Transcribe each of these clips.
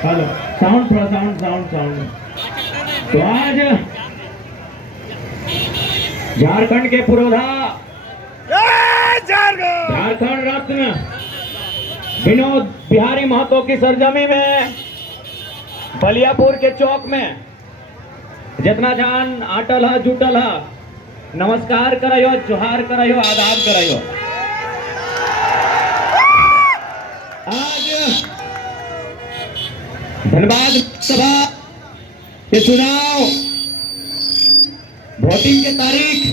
Hello sound थोड़ा sound sound sound. तो आज झारखंड के पुरोधा झारखंड रत्न विनोद बिहारी महतो की सरजमी में बलियापुर के चौक में जितना जान आटल है जुटल है, नमस्कार करायो, जोहार करायो, आदाब करायो। आज धनबाद सभा के चुनाव वोटिंग के तारीख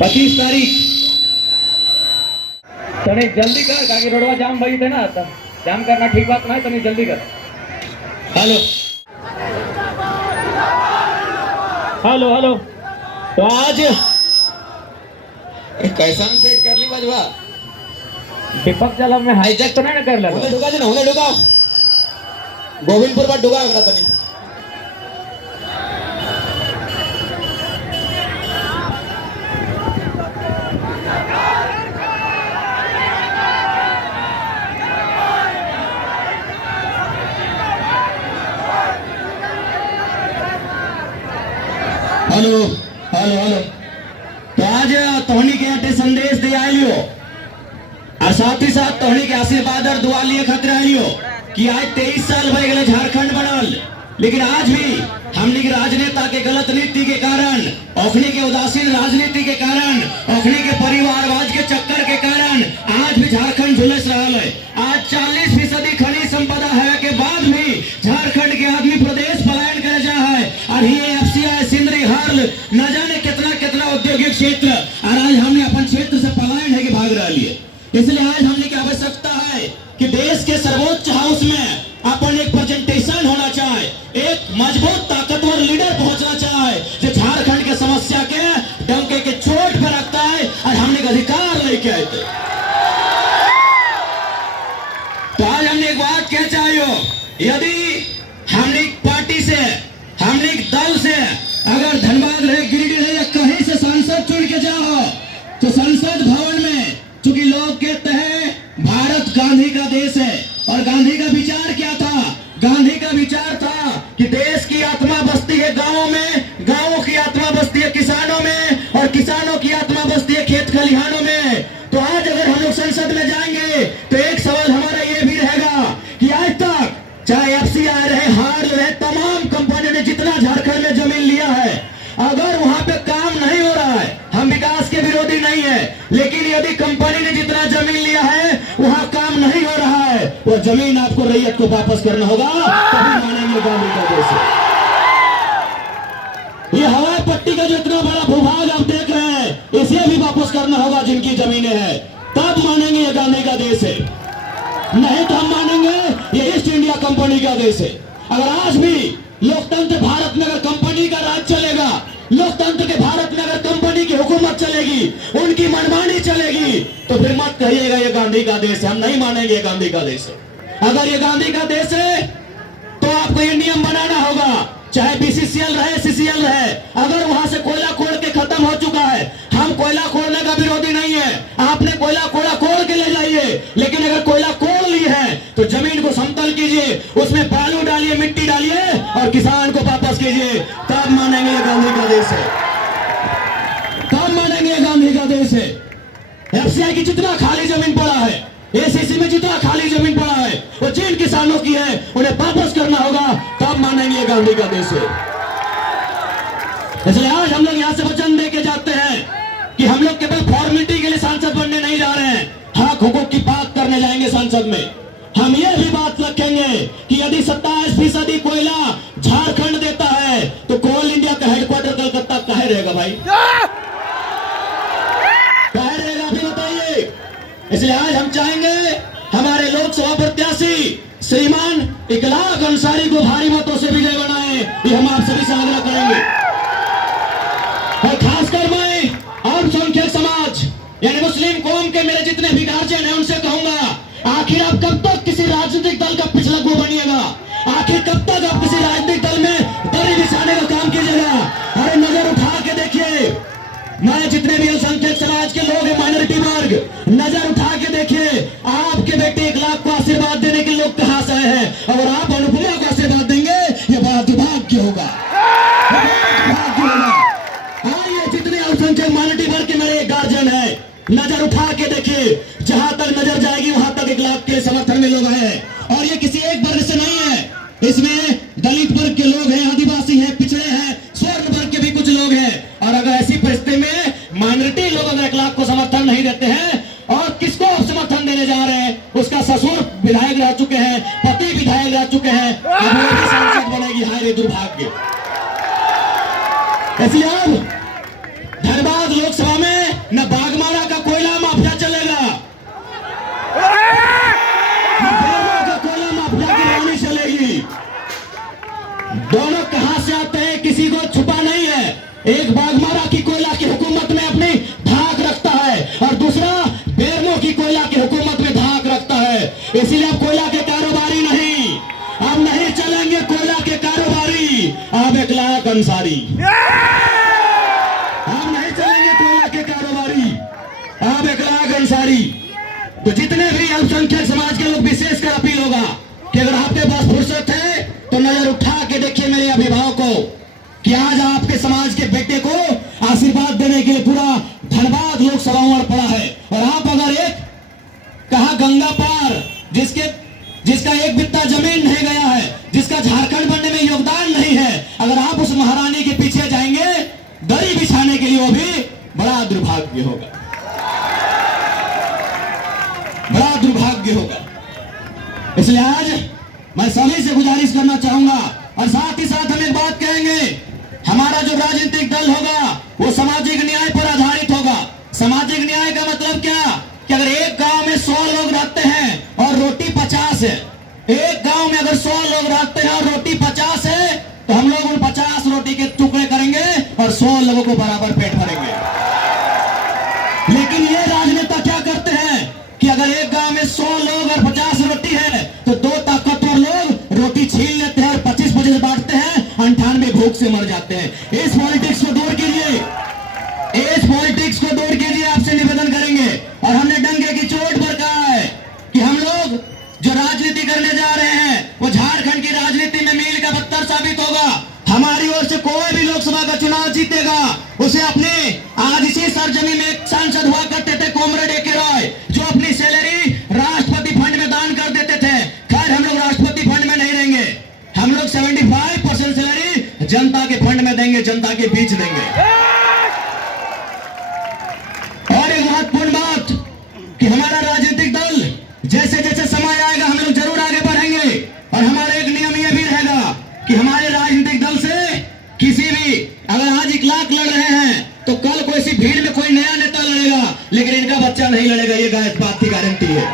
25 तारीख। तने जल्दी कर ताकि रोडवा जाम भई थे ना, जाम करना ठीक बात ना है, तने जल्दी कर। Hello hello hello. तो आज कैसा सेट कर ली बजवा दीपक चला में हाईजैक तो नहीं कर ला उन्हें ढुका देना, उन्हें ढुका गोविंदपुर पर ढुका करा तनी। Hello hello hello. तो आज तोहनी के अटे संदेश दे आइलियो और साथ ही साथ तोहनी के आशीर्वाद और दुआ लिए खतरे आइलियो कि आज 23 साल भई गए झारखंड बनल, लेकिन आज भी हमनी के राजनेता के गलत नीति के कारण, ओखनी के उदासीन राजनीति के कारण, ओखनी के परिवारवाद के चक्कर के कारण आज भी झारखंड झुलस रहा है। आज 40% खनिज संपदा है के बाद भी झारखंड के आदमी प्रदेश पलायन कर जा है और ये एफसीआई सिंदरी हर्ल न जाने कितना कितना औद्योगिक क्षेत्र और आज हमने अपन क्षेत्र से पलायन है कि भाग रहा है। इसलिए आज हमने की आवश्यकता है कि देश के सर्वोच्च हाउस में अपन एक प्रेजेंटेशन होना चाहे, एक मजबूत ताकतवर लीडर पहुंचना चाहे जो झारखंड के समस्या के डंके के चोट पर रखता है और हमने का अधिकार लेके आए थे। तो आज हमने एक बात कह चाहिए, यदि हमने पार्टी से, हमने दल से अगर धनबाद रहे, गिरिडीह रहे या कहीं से सांसद चुन के जाओ तो संसद भवन में, चूंकि लोग कहते हैं भारत गांधी का देश है और गांधी का विचार क्या था? गांधी का विचार था कि देश की आत्मा बसती है गांवों में, गांवों की आत्मा बसती है किसानों में और किसानों की आत्मा बसती है खेत खलिहानों में। तो आज अगर हम लोग संसद में जाएंगे तो एक सवाल हमारा ये भी रहेगा कि आज तक चाहे एफसीआई रहे, हार्ल रहे, तमाम कंपनियों ने जितना झारखंड में जमीन लिया है, अगर वहां पे काम नहीं हो रहा है, हम विकास के विरोधी नहीं है, लेकिन यदि कंपनी ने जितना जमीन लिया है वहां काम नहीं हो रहा है, वो जमीन आपको रैयत को वापस करना होगा, तभी मानेंगे गांधी का देश। ये हवाई पट्टी का जो इतना बड़ा भूभाग आप देख रहे हैं, इसे भी वापस करना होगा जिनकी जमीनें हैं, तब मानेंगे ये गांधी का देश है। नहीं तो हम मानेंगे ये ईस्ट इंडिया कंपनी का देश है। अगर आज भी लोकतंत्र भारत में अगर कंपनी का राज चलेगा, लोकतंत्र के भारत में अगर कंपनी की हुकूमत चलेगी, उनकी मनमानी चलेगी, तो फिर मत कहिएगा ये गांधी का देश है। हम नहीं मानेंगे ये गांधी का देश है। अगर ये गांधी का देश है तो आपको ये नियम बनाना होगा, चाहे बीसीसीएल रहे, सीसीएल रहे, अगर वहां से कोयला खोल के खत्म हो चुका है, हम कोयला खोलने का विरोधी नहीं है, आपने कोयला खोल के ले जाइए, लेकिन अगर कोयला खोल ली है तो जमीन को समतल कीजिए, उसमें बालू डालिए, मिट्टी डालिए और किसान को वापस कीजिए, तब मानेंगे ये गांधी का देश है, तब मानेंगे ये गांधी का देश है। एफसीआई की जितना खाली जमीन पड़ा है, एसीसी में जितना खाली जमीन पड़ा है, वो जिन किसानों की है उन्हें वापस करना होगा, तब मानेंगे ये गांधी का देश है। इसलिए आज हम लोग यहाँ से वचन दे के जाते हैं कि हम लोग केवल फॉर्मेलिटी के लिए सांसद बनने नहीं जा रहे हैं, हक हुकूक की बात करने जाएंगे संसद में। हम ये भी बात रखेंगे कि यदि 27% कोयला झारखंड देता है तो कोल इंडिया का हेडक्वार्टर कलकत्ता कहे रहेगा भाई? कहे रहेगा अभी बताइए। इसलिए आज हम चाहेंगे हमारे लोकसभा प्रत्याशी श्रीमान इकलाक अंसारी को भारी मतों से विजय बनाएं, ये हम आप सभी से आग्रह करेंगे। और खासकर मैं अल्पसंख्यक समाज यानी मुस्लिम कौम के मेरे जितने भी गार्जियन हैं उनसे कहूंगा, आखिर आप कब तक किसी राजनीतिक दल का पिछलग्गू बनिएगा? आखिर कब तक आप किसी राजनीतिक दल में दरी बिछाने का काम कीजिएगा? अरे नजर उठा के देखिए, मैं जितने भी अल्पसंख्यक समाज के लोग हैं, माइनॉरिटी वर्ग, नजर उठा के देखिए, आपके बेटे 1 लाख को आशीर्वाद देने के लोग कहां से आए हैं? और आप अनुपमा को आशीर्वाद देंगे, ये बड़ा दुर्भाग्य होगा। आइए, जितने अल्पसंख्यक माइनॉरिटी वर्ग के मेरे गार्जियन है, नजर उठा के देखिए, जहां तक नजर जाएगी वहां तक 1 लाख के समर्थन में लोग आए हैं। और ये किसी एक वर्ग से नहीं है, इसमें दलित वर्ग के लोग हैं, आदिवासी हैं, पिछड़े हैं, स्वर्ण वर्ग के भी कुछ लोग हैं। और अगर ऐसी परिस्थिति में माइनॉरिटी लोग अगर 1 लाख को समर्थन नहीं देते हैं, और किसको आप समर्थन देने जा रहे हैं? उसका ससुर विधायक रह चुके हैं, पति विधायक रह चुके हैं, अब वो भी सांसद बनेगी। हाय रे दुर्भाग्य। इसलिए अब धनबाद लोकसभा में न बागमारा का कोयला माफिया चलेगा, न बेलवा का कोयला माफिया की रानी चलेगी। दोनों कहां से आते हैं किसी को छुपा नहीं है। एक बागमारा की कोयला की हुकूमत में अपनी धाक रखता है, और दूसरा बेरमो की कोयला की हुकूमत में धाक रखता है। इसीलिए अब कोयला के कारोबारी नहीं, अब नहीं चलेंगे कोयला के कारोबारी, अब 1 लाख अंसारी। अब नहीं चलेंगे कोयला के कारोबारी, अब 1 लाख अंसारी। तो जितने भी अल्पसंख्यक समाज के लोग, विशेषकर अपील होगा कि अगर आपके पास फुर्सत है तो नजर उठा के देखिए मेरे अभिभावकों, कि आज आपके समाज के बेटे को आशीर्वाद देने के लिए पूरा धनबाद लोकसभा उमड़ पड़ा है। और आप अगर एक कहा गंगा पार, जिसका 1 बित्ता जमीन नहीं गया है, जिसका झारखंड बनने में योगदान नहीं है, अगर आप उस महारानी के पीछे जाएंगे दरी बिछाने के लिए, वो भी बड़ा दुर्भाग्य होगा, बड़ा दुर्भाग्य होगा। इसलिए आज मैं सभी से गुजारिश करना चाहूंगा, और साथ ही साथ हम एक बात कहेंगे, हमारा जो राजनीतिक दल होगा वो सामाजिक न्याय पर आधारित होगा। सामाजिक न्याय का मतलब क्या? कि अगर एक गांव में 100 लोग रहते हैं और रोटी 50 है, एक गांव में अगर 100 लोग रहते हैं और रोटी 50 है, तो हम लोग उन 50 रोटी के टुकड़े करेंगे और 100 लोगों को बराबर पेट भरेंगे। लेकिन ये राजनेता क्या करते हैं कि अगर एक गांव में 100 लोग और 50 रोटी है, तो 2 ताकतवर लोग रोटी छीन लेते हैं और 25-25 बांटते हैं, 98 भूख से मर जाते हैं। इस पॉलिटिक्स को दूर कीजिए, इस पॉलिटिक्स को दूर कीजिए, आपसे निवेदन करेंगे। और हमने डंके की चोट पर कहा है कि हम लोग जो राजनीति करने जा रहे हैं वो झारखंड की राजनीति में मील का पत्थर साबित होगा। हमारी ओर से कोई भी लोकसभा का चुनाव जीतेगा, उसे अपने आज इसी सरजमी में एक सांसद हुआ करते थे कॉमरेड ए.के. रॉय, जो अपनी सैलरी राष्ट्रपति फंड में दान कर देते थे। खैर हम लोग राष्ट्रपति फंड में नहीं देंगे, हम लोग 75% सैलरी जनता के फंड में देंगे, जनता के बीच देंगे। और एक महत्वपूर्ण बात कि हमारा राजनीतिक दल जैसे जैसे समय आएगा हम लोग जरूर आगे बढ़ेंगे। और हमारा एक नियम यह भी रहेगा कि हमारे राजनीतिक दल से किसी भी, अगर आज 1 लाख लड़ रहे हैं तो कल कोई सी भीड़ में कोई नया नेता लड़ेगा, लेकिन इनका बच्चा नहीं लड़ेगा, ये इस बात की गारंटी है।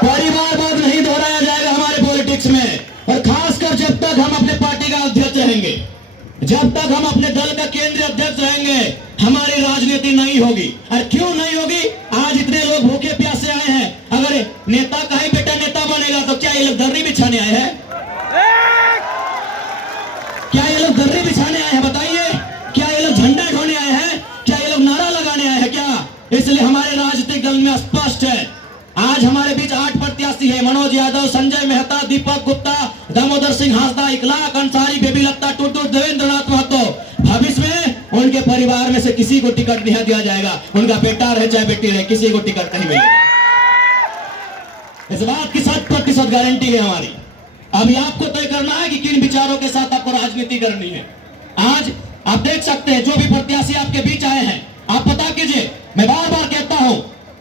परिवारवाद नहीं दोहराया जाएगा हमारे पॉलिटिक्स में। और खासकर जब तक हम अपने पार्टी का अध्यक्ष रहेंगे, जब तक हम अपने दल का केंद्रीय अध्यक्ष रहेंगे, हमारी राजनीति नहीं होगी। और क्यों नहीं होगी? आज इतने लोग भूखे प्यासे आए हैं, अगर नेता का ही बेटा नेता बनेगा तो क्या ये लोग दर्री बिछाने आए हैं? क्या ये लोग दर्री बिछाने आए हैं? बताइए, क्या ये लोग झंडा ढोने आए हैं? क्या ये लोग नारा लगाने आए हैं क्या? इसलिए हमारे राजनीतिक दल में स्पष्ट है, आज हमारे बीच 8 प्रत्याशी है, मनोज यादव, संजय मेहता, दीपक गुप्ता, दामोदर सिंह हांसदा, 1 लाख अंसारी, बेबी लता टुटू, देवेंद्र नाथ महतो। भविष्य में उनके परिवार में से किसी को टिकट नहीं दिया जाएगा, उनका बेटा रहे चाहे बेटी रहे, किसी को टिकट नहीं मिलेगा। इस बात की 100% गारंटी है हमारी। अभी आपको तय करना है कि किन विचारों के साथ आपको राजनीति करनी है। आज आप देख सकते हैं जो भी प्रत्याशी आपके बीच आए हैं, आप पता कीजिए, मैं बार बार कहता हूं,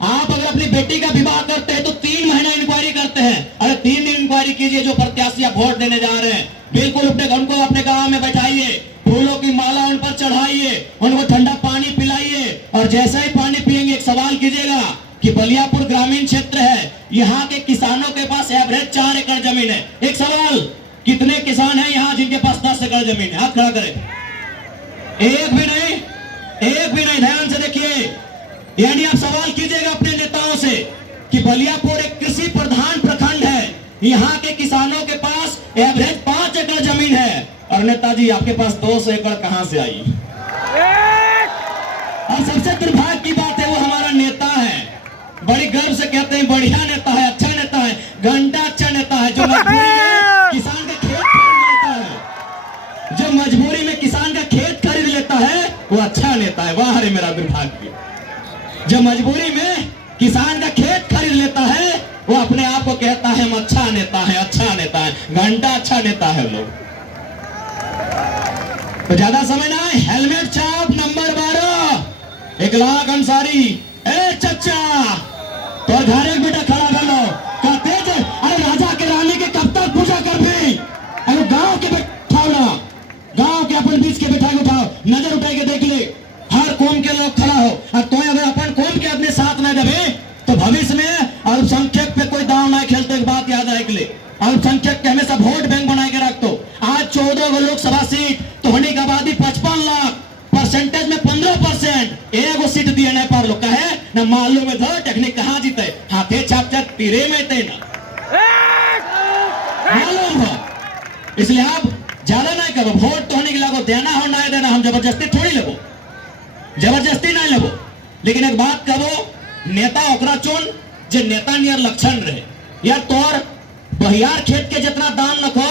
आप अगर अपनी बेटी का विवाह करते हैं तो 3 महीना इंक्वायरी करते हैं। अरे 3 दिन इंक्वायरी कीजिए, जो प्रत्याशी आप वोट देने जा रहे हैं, बिल्कुल उनको अपने गांव में बैठाइए, फूलों की माला उन पर चढ़ाइए, उनको ठंडा पानी पिलाइए, और जैसे ही पानी पिएंगे एक सवाल कीजिएगा कि बलियापुर ग्रामीण क्षेत्र है, यहाँ के किसानों के पास एवरेज 4 एकड़ जमीन है। एक सवाल, कितने किसान हैं यहाँ जिनके पास 10 एकड़ जमीन है? हाथ खड़ा करें। एक भी नहीं, एक भी नहीं। ध्यान से देखिए, यानी आप सवाल कीजिएगा अपने नेताओं से कि बलियापुर एक कृषि प्रधान प्रखंड है, यहाँ के किसानों के पास एवरेज 5 एकड़ जमीन है, और नेताजी आपके पास 200 एकड़ कहां से आई? और सबसे दुर्भाग्य की बात है, वो हमारा नेता है, बड़ी गर्व से कहते हैं बढ़िया नेता है, अच्छा नेता है, घंटा अच्छा नेता है, जो जब मजबूरी में किसान का खेत खरीद लेता है वो अच्छा नेता है। वाह रे मेरा दुर्भाग्य। जब मजबूरी में किसान का खेत खरीद लेता है वो अपने आप को कहता है हम अच्छा नेता है, अच्छा नेता है, घंटा अच्छा नेता है लोग। तो ज्यादा समय ना, हेलमेट छाप नंबर 12 1 लाख अंसारी। ए चचा तो घर एक बेटा खड़ा कर लो, कहते थे अरे राजा के रानी के कब तक पूजा कर भी। अरे गांव के बैठाओ ना, गांव के अपन बीच के बैठा के उठाओ, नजर उठा के देख ले, हर कौम के लोग खड़ा हो। और तो अगर अपन कौम के अपने साथ न देवे तो भविष्य में अल्पसंख्यक पे कोई दांव ना खेलते। एक बात याद रख ले, अल्पसंख्यक के हमेशा वोट बैंक बना के रख दो। आज 14 लोकसभा सीट तो होने की आबादी 55 लाख, परसेंटेज में 15%, एगो सीट दिए न पार लोग कहे न मालूम में धो टेक्निक कहां जीते, हाथे छाप छाप तीरे में ते ना मालूम हो। इसलिए आप ज्यादा नहीं करो, वोट तो होने के लागो, देना हो ना देना, हम जबरदस्ती थोड़ी लेबो, जबरदस्ती नहीं लेबो। लेकिन एक बात कहो, नेता ओकरा चुन जे नेता नियर लक्षण रहे। यार तोर बहियार खेत के जितना दाम न खो,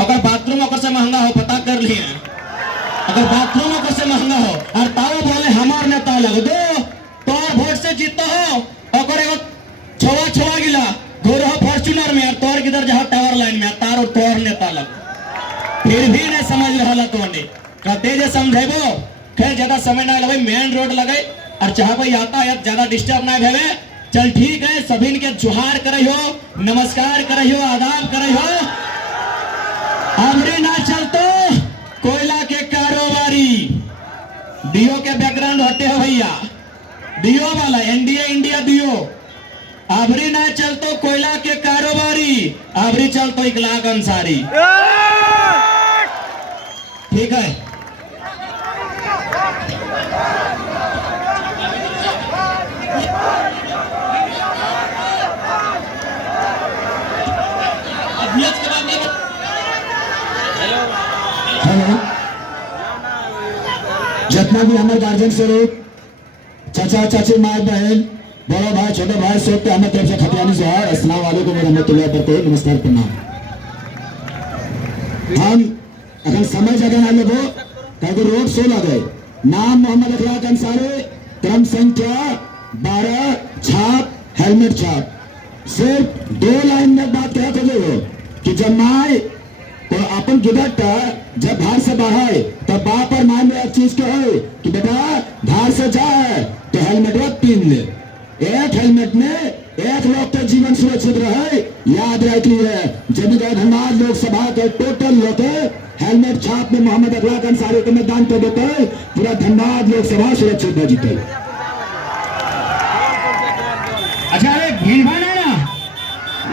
अगर बाथरूम ओकर से महंगा हो, पता कर लिए, अगर बाथरूम ओकर से महंगा हो और ताओ बोले हमार नेता लगो दो, तोर वोट से जीतो हो, ओकर एगो छवा गिला घोर हो फॉर्च्यूनर में, और तोर किधर जहां टावर लाइन में तार और तोर नेता लगो, फिर भी नहीं समझ रहा तो नहीं कहते जे समझेबो। खैर ज्यादा समय ना लगे, मेन रोड लगे और चाहे भाई यातायात ज्यादा डिस्टर्ब ना भेवे। चल ठीक है, सभी के जुहार करियो, नमस्कार करियो, आदाब करियो। हमरे ना चलतो कोयला के कारोबारी, डीओ के बैकग्राउंड हटे हो भैया, डीओ वाला एनडीए इंडिया डीओ। अबरी ना चलतो कोयला के कारोबारी, अबरी चलतो 1 लाख अंसारी। ठीक है, हेलो, जितना भी हमारे गार्जियन से लोग, चाचा चाची माँ बहन बड़ा भाई छोटे भाई सबके हमें तरफ से खतियानी जोहार, अस्सलाम वालेकुम रहमतुल्लाह बरकातहू, नमस्कार प्रणाम। हम अगर समझ अगर ना लेबो कहीं रोड शो लगे, नाम मोहम्मद अखलाक अंसारी, क्रम संख्या 12, छाप हेलमेट छाप। सिर्फ 2 लाइन में बात क्या करो कि जब माए तो अपन गिदट जब धार से बढ़ाए तब बाप और माँ में एक चीज क्या है कि बेटा धार से जाए तो हेलमेट पहन ले। एक हेलमेट में 1 लोग का जीवन सुरक्षित रहे, याद रख लिए। जब धनबाद लोकसभा के टोटल लोग हेलमेट छाप में मोहम्मद अखलाक अंसारी को मतदान कर देते, पूरा धनबाद लोकसभा सुरक्षित न जीते। अच्छा अरे भीड़ भाड़ है ना,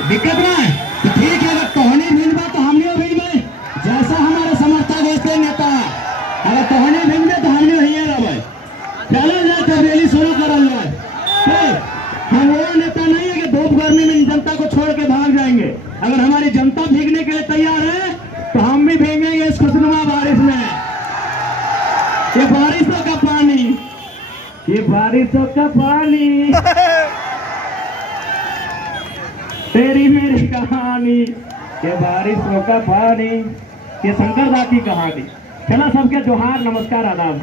दिक्कत ना है तो ठीक है, अगर तोहनी भीड़ बा तो हमने भीड़ में जैसा हमारे समर्थक वैसे नेता, अगर तोहनी भीड़ में तो हमने वही रहे। चलो जाए तो रैली शुरू करल जाए। हम वो नेता नहीं है कि धूप गर्मी में जनता को छोड़ के भाग जाएंगे। अगर हमारी जनता भीगने के लिए तैयार है तो हम भी भीगेंगे इस खुशनुमा बारिश में। ये बारिशों का पानी, ये बारिशों का पानी, तेरी मेरी कहानी, ये बारिशों का पानी, ये शंकर दा की कहानी। चला सबके जोहार, नमस्कार, आदाब।